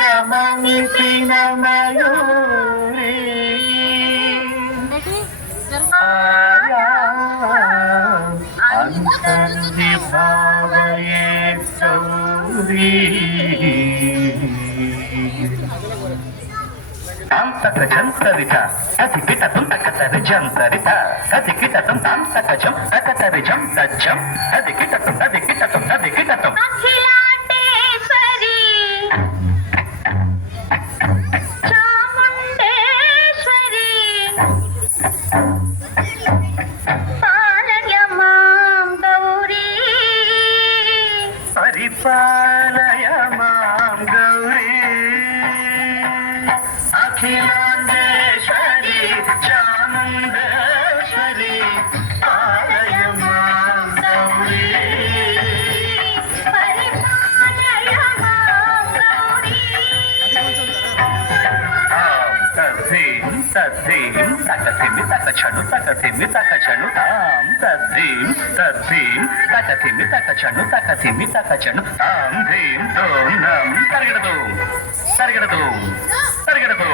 ఆగమనిసిన Mayuri అంతర్ది భావయే saury అంతరిత అతి కిటతం తకతరిజం తరిత అతి కిటతం తాంతకజం తకతరిజం తజ్జం అది కిటతం పాలయ మాం గౌరీ అఖిలాండేశ్వరి చాముండేశ్వరి పాలయ మాం గౌరీ పరిపాలయ మాం గౌరీ తద్ధీం తద్ధీం తకథిమి తకచను తకథిమి తకచను తాం తద్ధీం తద్ధీం తకథిమి తకచను తకథిమి తకచను తాం ధీం తోం నం తరగడదు తరగడదు తరగడదు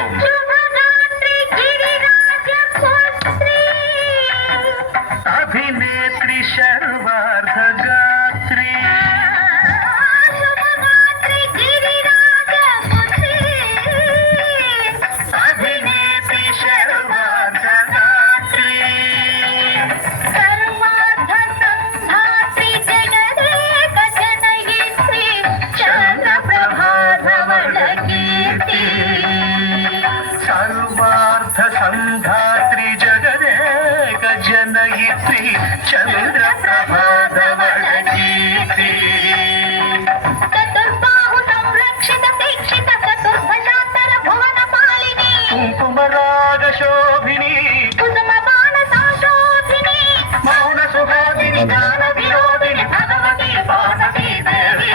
అభినేత్రి శర్వార్ధ గాత్రి సంధాత్రి జగదేక జనయిత్రి చంద్ర ప్రభాధవళ కీర్తి చతుర్బాహు సంరక్షిత దీక్షిత చతుర్భజాంతర భువన పాలిని కుంకుమరాగ శోభిని కుసుమ బాణ సంశోధిని మౌన సుహాదిని జ్ఞాన వినోదిని భగవతి పార్వతీ దేవి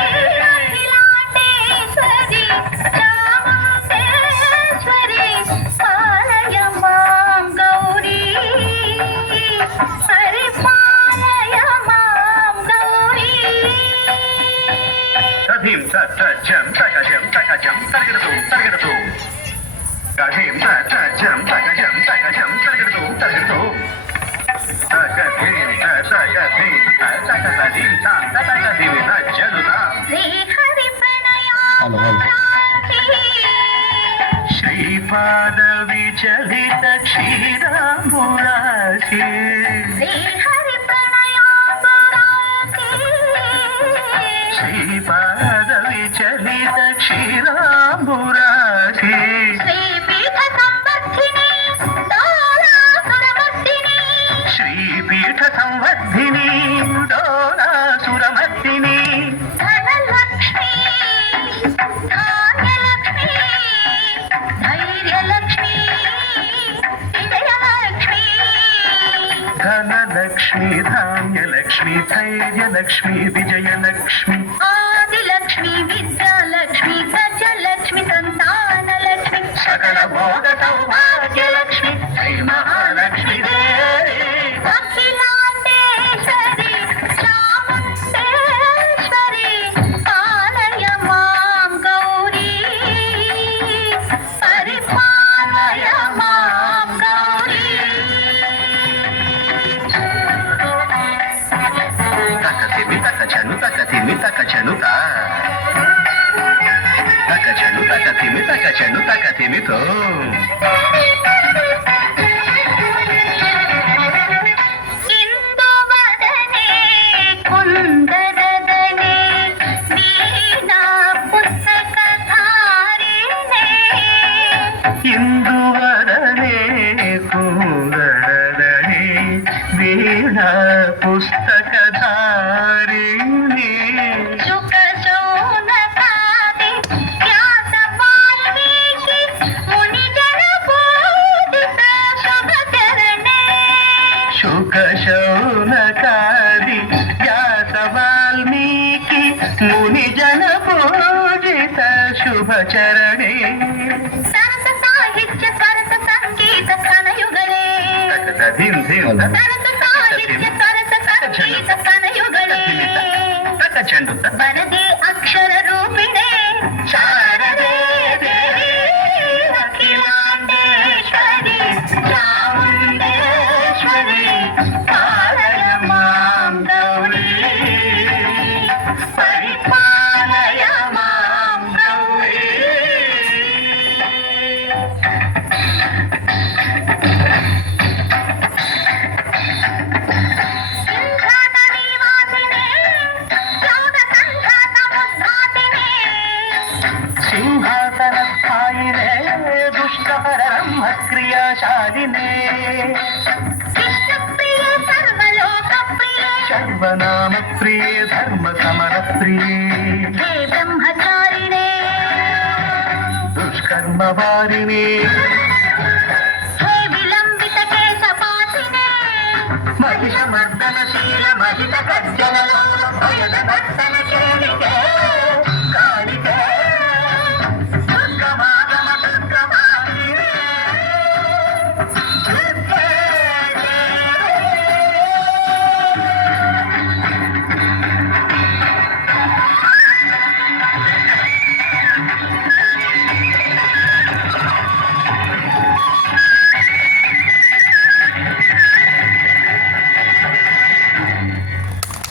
Kathim ta ta jam ta ka jam ta ka jam ta ka dum ta ka dum. Kathim ta ta jam ta ka jam ta ka jam ta ka dum ta ka dum. Ta ka thim ta ta ka thim ta ta ka ta dim ta ta ta ka thim ta jadu ta. Shri Hari Pranaya. Shri Pada Vichalita Kshiramurati. Shri Hari Pranaya. Shri Pada Vichalita Kshiramurati. Shri Pitha Samvardhini Dola Suramardhini. Shri Pitha Samvardhini Dola Suramardhini. Dhanalakshmi Dhanyalakshmi Dhairyalakshmi Vijayalakshmi. Dhanalakshmi Dhanyalakshmi Dhairyalakshmi Vijayalakshmi. Adilakshmi Vidyalakshmi Gajalakshmi Santanalakshmi Sakala Bhoga Saubhagyalakshmi Jai Mahalakshmi Devi Akhilandeshwari Chamundeshwari Palaya Mam Gauri Paripalaya Mam Gauri. Takatimi takachanu takatimi takachanu ta. Takachanu takatimi takachanu takatimi to. Induvadane kundaradane veena pustakadharine. Induvadane kundaradane veena pustakadharine. శౌనకాది వ్యాస వాల్మీకి ముని జన పూజిత శుభచరణే. సరస సాహిత్య సరస సంగీత కనయుగలే. సరస సాహిత్య సరస సంగీత కనయుగలే. ಚೆಂಡು ವರದೆ ಅಕ್ಷರ ರೂಪಿಣೆ ಶಾರದೆ ದೇವಿ ಅಖಿಲಾಂಡೇಶ್ವರಿ ಚಾಮುಂಡೇಶ್ವರಿ ಕಾಲಯ ಮಾಂ ಗೌರಿ ಪರಿಪಾಲಯ ಮಾಂ ಗೌರಿ. ಸಿಂಹಾಸನ ಸ್ಥಾಯಿನೇ ದುಷ್ಟಪರ ಬ್ರಹ್ಮ ಕ್ರಿಯಾಶಾಲಿನೇ ಕೃಷ್ಣಪ್ರಿಯ ಸರ್ವಲೋಕ ಪ್ರಿಯ ಸರ್ವನಾಮ ಪ್ರಿಯೇ ಧರ್ಮ ಸಮರ ಪ್ರಿಯೇ ಹೇ ಬ್ರಹ್ಮಚಾರಿಣೇ ದುಷ್ಕರ್ಮ ವಾರಿಣೇ ಹೇ ವಿಲಂಬಿತ ಕೇಶಪಾಸಿನೇ ಮಹಿಷ ಮರ್ದನಶೀಲ ಮಹಿತ ಕಜ್ಜಲ